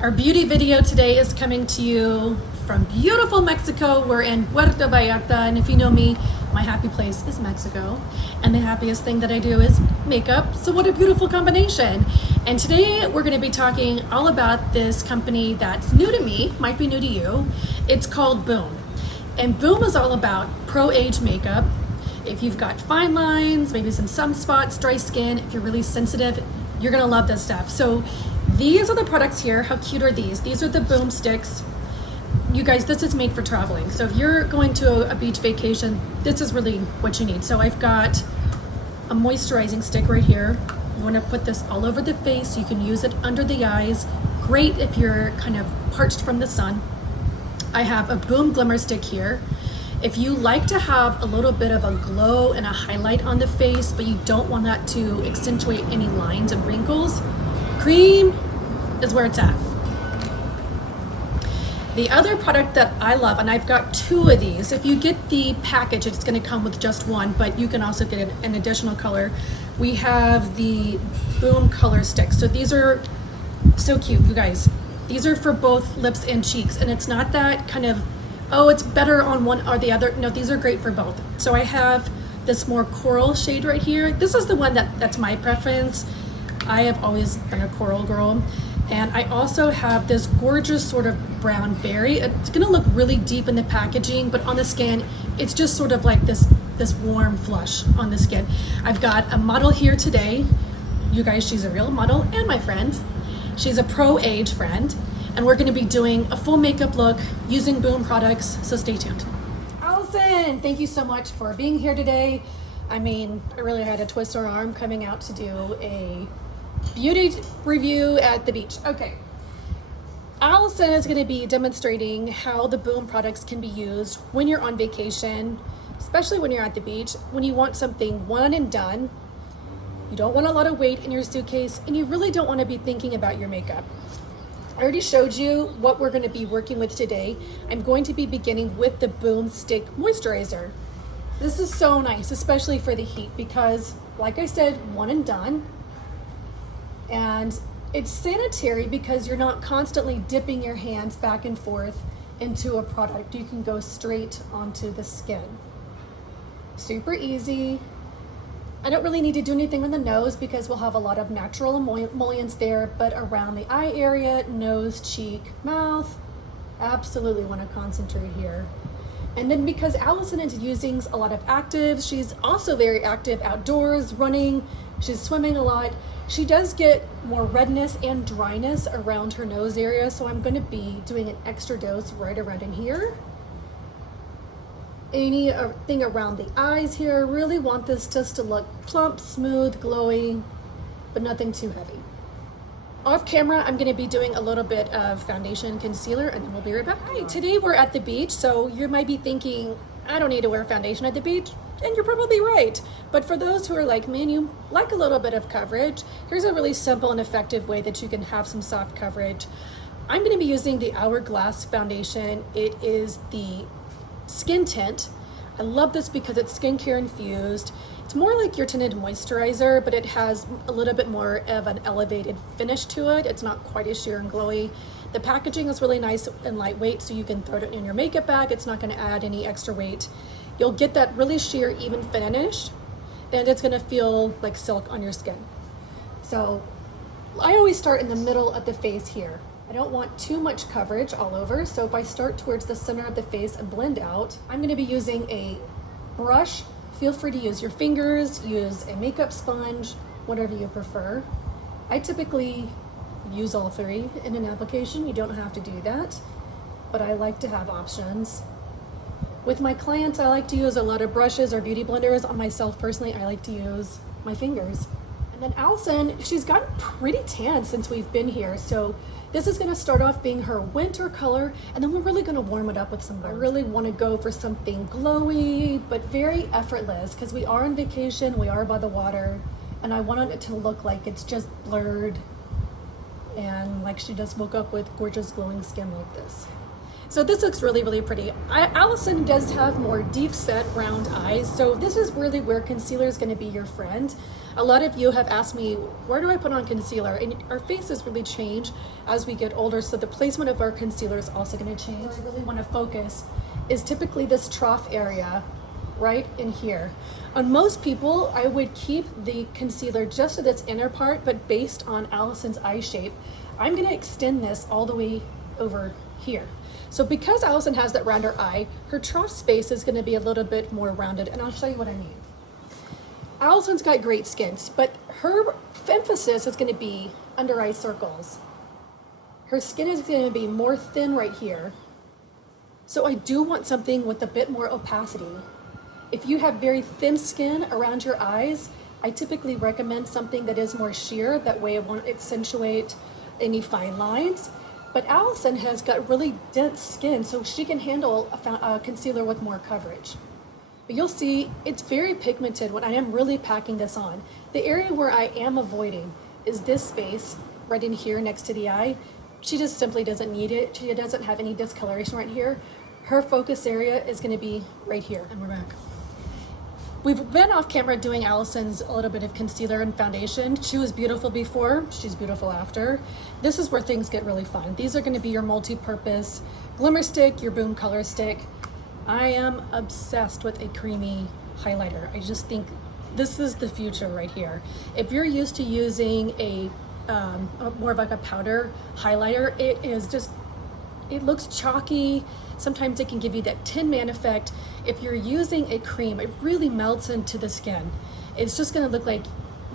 Our beauty video today is coming to you from beautiful Mexico. We're in Puerto Vallarta, and if you know me, my happy place is Mexico, and the happiest thing that I do is makeup. So what a beautiful combination. And today we're going to be talking all about this company that's new to me, might be new to you. It's called Boom. And Boom is all about pro-age makeup. If you've got fine lines, maybe some sunspots, dry skin, if you're really sensitive, you're gonna love this stuff. So these are the products here. How cute are these? These are the Boom sticks. You guys, this is made for traveling. So if you're going to a beach vacation, this is really what you need. So I've got a moisturizing stick right here. You wanna put this all over the face. You can use it under the eyes. Great if you're kind of parched from the sun. I have a Boom Glimmer stick here. If you like to have a little bit of a glow and a highlight on the face, but you don't want that to accentuate any lines and wrinkles, cream is where it's at. The other product that I love, and I've got two of these. If you get the package, it's gonna come with just one, but you can also get an additional color. We have the Boom Color Sticks. So these are so cute, you guys. These are for both lips and cheeks, and it's not that kind of, oh, it's better on one or the other. No, these are great for both. So I have this more coral shade right here. This is the one that's my preference. I have always been a coral girl. And I also have this gorgeous sort of brown berry. It's gonna look really deep in the packaging, but on the skin, it's just sort of like this warm flush on the skin. I've got a model here today. You guys, she's a real model and my friend. She's a pro-age friend. And we're gonna be doing a full makeup look using Boom products, so stay tuned. Allison, thank you so much for being here today. I mean, I really had to twist her arm coming out to do a beauty review at the beach. Okay, Allison is gonna be demonstrating how the Boom products can be used when you're on vacation, especially when you're at the beach, when you want something one and done. You don't want a lot of weight in your suitcase, and you really don't wanna be thinking about your makeup. I already showed you what we're going to be working with today. I'm going to be beginning with the Boom Stick Moisturizer. This is so nice, especially for the heat, because like I said, one and done. And it's sanitary because you're not constantly dipping your hands back and forth into a product. You can go straight onto the skin. Super easy. I don't really need to do anything on the nose because we'll have a lot of natural emollients there, but around the eye area, nose, cheek, mouth, absolutely want to concentrate here. And then because Allison is using a lot of actives, she's also very active outdoors, running, she's swimming a lot. She does get more redness and dryness around her nose area, so I'm going to be doing an extra dose right around in here. Anything around the eyes here. Really want this just to look plump, smooth, glowy, but nothing too heavy. Off camera, I'm gonna be doing a little bit of foundation concealer, and then we'll be right back. Hi, today we're at the beach, so you might be thinking, I don't need to wear foundation at the beach, and you're probably right. But for those who are like me and you like a little bit of coverage, here's a really simple and effective way that you can have some soft coverage. I'm gonna be using the Hourglass foundation. It is the Skin Tint. I love this because it's skincare infused. It's more like your tinted moisturizer, but it has a little bit more of an elevated finish to it. It's not quite as sheer and glowy. The packaging is really nice and lightweight, so you can throw it in your makeup bag. It's not gonna add any extra weight. You'll get that really sheer, even finish, and it's gonna feel like silk on your skin. So I always start in the middle of the face here. I don't want too much coverage all over, so if I start towards the center of the face and blend out, I'm gonna be using a brush. Feel free to use your fingers, use a makeup sponge, whatever you prefer. I typically use all three in an application. You don't have to do that, but I like to have options. With my clients, I like to use a lot of brushes or beauty blenders. On myself personally, I like to use my fingers. And then Allison, she's gotten pretty tan since we've been here, so this is gonna start off being her winter color, and then we're really gonna warm it up with some. I really wanna go for something glowy, but very effortless, because we are on vacation, we are by the water, and I wanted it to look like it's just blurred, and like she just woke up with gorgeous glowing skin like this. So this looks really, really pretty. Allison does have more deep set round eyes, so this is really where concealer is going to be your friend. A lot of you have asked me, where do I put on concealer? And our faces really change as we get older, so the placement of our concealer is also going to change. Where I really want to focus is typically this trough area right in here. On most people, I would keep the concealer just to this inner part, but based on Allison's eye shape, I'm going to extend this all the way over here. So because Allison has that rounder eye, her trough space is going to be a little bit more rounded, and I'll show you what I mean. Allison's got great skin, but her emphasis is going to be under eye circles. Her skin is going to be more thin right here. So I do want something with a bit more opacity. If you have very thin skin around your eyes, I typically recommend something that is more sheer, that way it won't accentuate any fine lines. But Allison has got really dense skin, so she can handle a concealer with more coverage. But you'll see it's very pigmented when I am really packing this on. The area where I am avoiding is this space right in here next to the eye. She just simply doesn't need it. She doesn't have any discoloration right here. Her focus area is going to be right here. And we're back. We've been off camera doing Allison's a little bit of concealer and foundation. She was beautiful before, she's beautiful after. This is where things get really fun. These are going to be your multi-purpose glimmer stick, your boom color stick. I am obsessed with a creamy highlighter. I just think this is the future right here. If you're used to using a more of like a powder highlighter, it looks chalky. Sometimes it can give you that Tin Man effect. If you're using a cream, it really melts into the skin. It's just gonna look like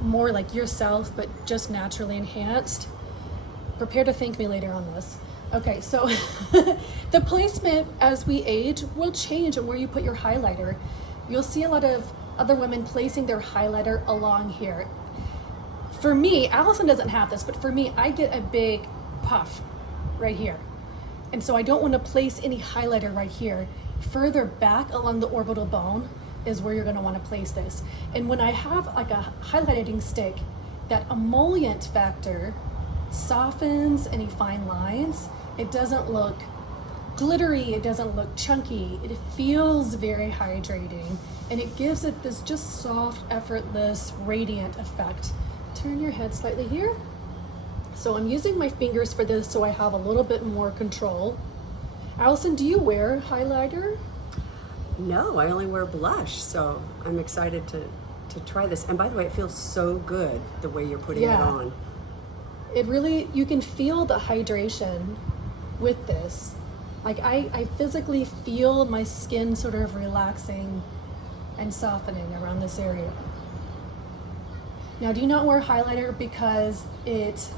more like yourself, but just naturally enhanced. Prepare to thank me later on this. Okay, so the placement as we age will change on where you put your highlighter. You'll see a lot of other women placing their highlighter along here. For me, Allison doesn't have this, but for me, I get a big puff right here. And so I don't want to place any highlighter right here. Further back along the orbital bone is where you're going to want to place this. And when I have like a highlighting stick, that emollient factor softens any fine lines. It doesn't look glittery, it doesn't look chunky, it feels very hydrating, and it gives it this just soft, effortless, radiant effect. Turn your head slightly here. So I'm using my fingers for this so I have a little bit more control. Allison, do you wear highlighter? No, I only wear blush, so I'm excited to try this. And by the way, it feels so good the way you're putting it on. It really, you can feel the hydration with this. Like I physically feel my skin sort of relaxing and softening around this area. Now, do you not wear highlighter because it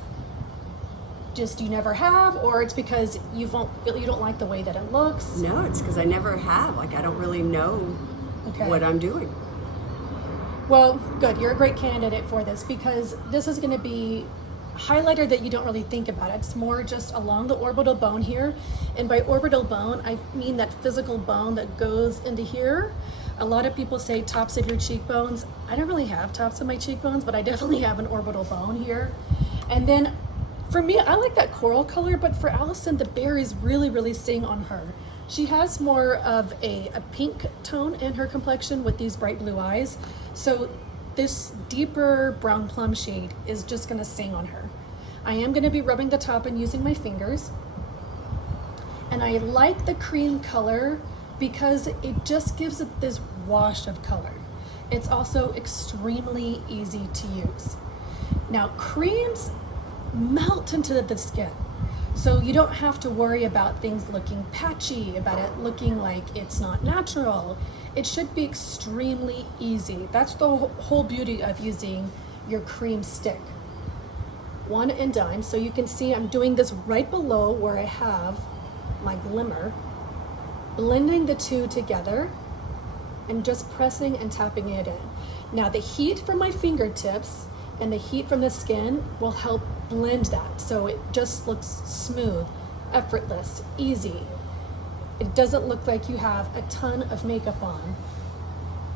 just you never have, or it's because you don't like the way that it looks? No, it's because I never have. Like, I don't really know what I'm doing. Well, good. You're a great candidate for this because this is going to be highlighter that you don't really think about. It's more just along the orbital bone here. And by orbital bone, I mean that physical bone that goes into here. A lot of people say tops of your cheekbones. I don't really have tops of my cheekbones, but I definitely have an orbital bone here. And then for me, I like that coral color, but for Allison, the berries really, really sing on her. She has more of a pink tone in her complexion with these bright blue eyes. So this deeper brown plum shade is just gonna sing on her. I am gonna be rubbing the top and using my fingers. And I like the cream color because it just gives it this wash of color. It's also extremely easy to use. Now, creams melt into the skin. So you don't have to worry about things looking patchy, about it looking like it's not natural. It should be extremely easy. That's the whole beauty of using your cream stick. One and done. So you can see I'm doing this right below where I have my glimmer, blending the two together and just pressing and tapping it in. Now the heat from my fingertips and the heat from the skin will help blend that so it just looks smooth, effortless, easy. It doesn't look like you have a ton of makeup on.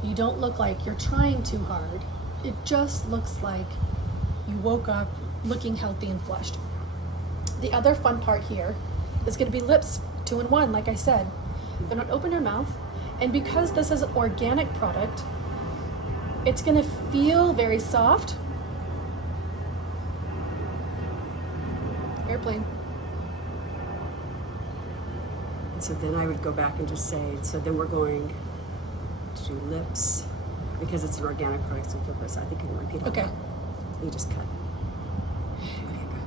You don't look like you're trying too hard. It just looks like you woke up looking healthy and flushed. The other fun part here is going to be lips 2-in-1, like I said. But don't open your mouth. And because this is an organic product, it's gonna feel very soft. Airplane. And so then I would go back and just say, so then we're going to do lips, because it's an organic product, so focus. I think you can repeat all Okay. that. You just cut.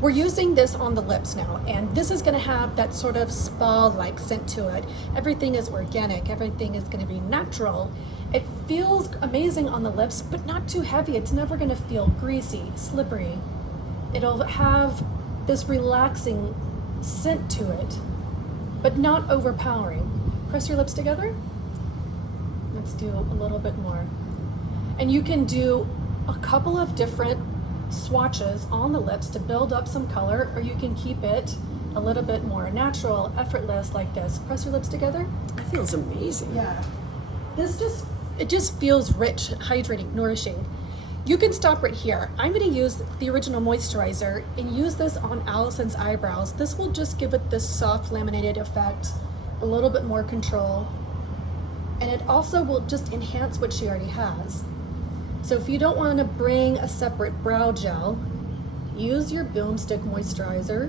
We're using this on the lips now, and this is gonna have that sort of spa-like scent to it. Everything is organic, everything is gonna be natural. It feels amazing on the lips, but not too heavy. It's never gonna feel greasy, slippery. It'll have this relaxing scent to it, but not overpowering. Press your lips together. Let's do a little bit more. And you can do a couple of different swatches on the lips to build up some color, or you can keep it a little bit more natural, effortless, like this. Press your lips together. That feels amazing. Yeah. It just feels rich, hydrating, nourishing. You can stop right here. I'm gonna use the original moisturizer and use this on Allison's eyebrows. This will just give it this soft laminated effect, a little bit more control, and it also will just enhance what she already has. So if you don't want to bring a separate brow gel, use your boomstick moisturizer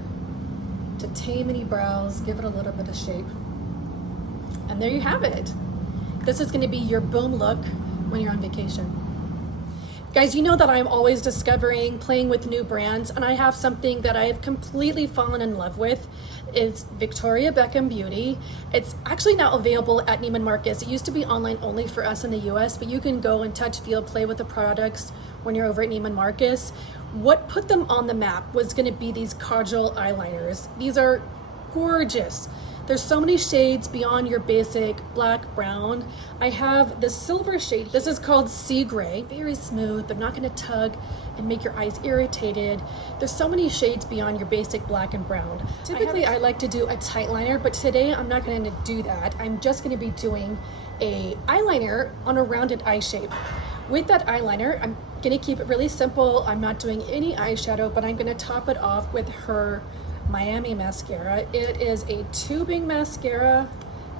to tame any brows, give it a little bit of shape. And there you have it. This is going to be your boom look when you're on vacation. Guys, you know that I'm always discovering, playing with new brands, and I have something that I have completely fallen in love with. It's Beckham Beauty. It's actually now available at Neiman Marcus. It used to be online only for us in the US, but you can go and touch, feel, play with the products when you're over at Neiman Marcus. What put them on the map was gonna be these kajal eyeliners. These are gorgeous. There's so many shades beyond your basic black, brown. I have the silver shade. This is called Sea Gray. Very smooth, but not gonna tug and make your eyes irritated. There's so many shades beyond your basic black and brown. Typically, I like to do a tight liner, but today I'm not gonna do that. I'm just gonna be doing a eyeliner on a rounded eye shape. With that eyeliner, I'm gonna keep it really simple. I'm not doing any eyeshadow, but I'm gonna top it off with her Miami mascara. It is a tubing mascara.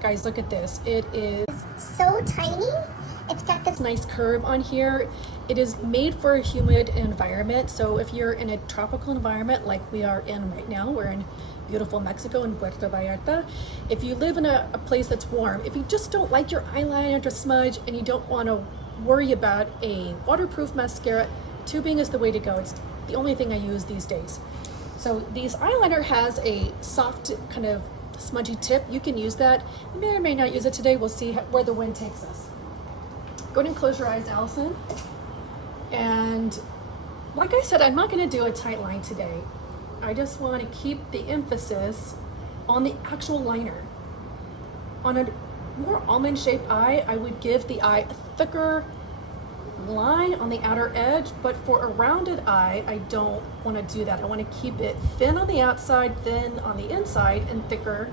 Guys, look at this. It is so tiny. It's got this nice curve on here. It is made for a humid environment. So if you're in a tropical environment like we are in right now, we're in beautiful Mexico in Puerto Vallarta. If you live in a place that's warm, if you just don't like your eyeliner to smudge and you don't want to worry about a waterproof mascara, tubing is the way to go. It's the only thing I use these days. So this eyeliner has a soft kind of smudgy tip. You can use that. You may or may not use it today. We'll see where the wind takes us. Go ahead and close your eyes, Allison. And like I said, I'm not gonna do a tight line today. I just wanna keep the emphasis on the actual liner. On a more almond shaped eye, I would give the eye a thicker line on the outer edge, but for a rounded eye, I don't want to do that. I want to keep it thin on the outside, thin on the inside, and thicker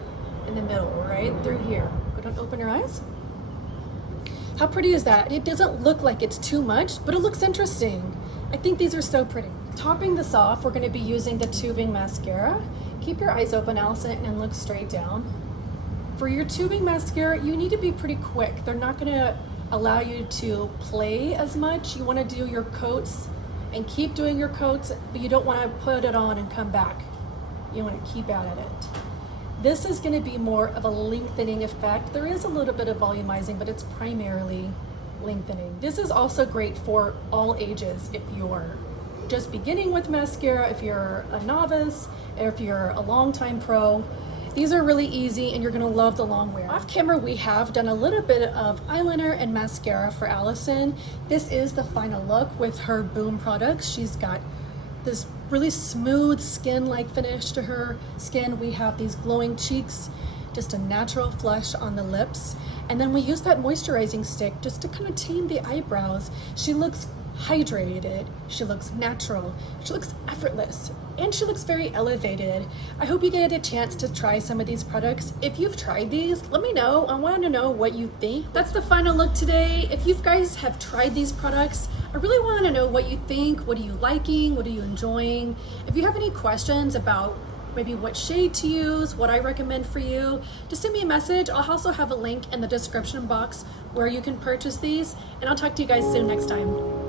in the middle, right through here. Go ahead and open your eyes. How pretty is that? It doesn't look like it's too much, but it looks interesting. I think these are so pretty. Topping this off, we're going to be using the tubing mascara. Keep your eyes open, Allison, and look straight down. For your tubing mascara, you need to be pretty quick. They're not going to allow you to play as much. You want to do your coats and keep doing your coats, but you don't want to put it on and come back. You want to keep at it. This is going to be more of a lengthening effect. There is a little bit of volumizing, but it's primarily lengthening. This is also great for all ages. If you're just beginning with mascara, if you're a novice, or if you're a longtime pro, these are really easy and you're gonna love the long wear. Off camera, we have done a little bit of eyeliner and mascara for Allison. This is the final look with her Boom products. She's got this really smooth skin-like finish to her skin. We have these glowing cheeks, just a natural flush on the lips. And then we use that moisturizing stick just to kind of tame the eyebrows. She looks hydrated, she looks natural, she looks effortless, and she looks very elevated. I hope you get a chance to try some of these products. If you've tried these, let me know. I want to know what you think. That's the final look today. If you guys have tried these products, I really want to know what you think. What are you liking? What are you enjoying? If you have any questions about maybe what shade to use, what I recommend for you, just send me a message. I'll also have a link in the description box where you can purchase these, and I'll talk to you guys soon next time.